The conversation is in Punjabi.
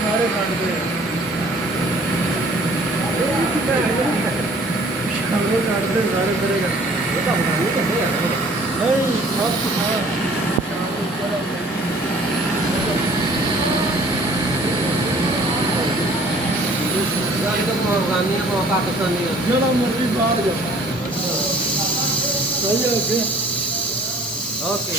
ਸਾਰੇ ਕੱਢਦੇ ਸ਼ਾਮੇ ਕੱਢਦੇ ਸਾਰੇ ਕਰੇਗਾ ਇਹ ਤਾਂ ਬਣਾ ਨਹੀਂ ਕਰਦੇ ਯਾਰ ਨਹੀਂ ਸਭ ਹੈ ਯਾਰ ਤਾਂ ਅਫਗਾਨੀਆਂ ਕੋ ਪਾਕਿਸਤਾਨੀਆਂ ਜਿਹੜਾ ਮਰਜ਼ੀ ਬਾਹਰ ਜਾ ਸਹੀ ਹੈ ਓਕੇ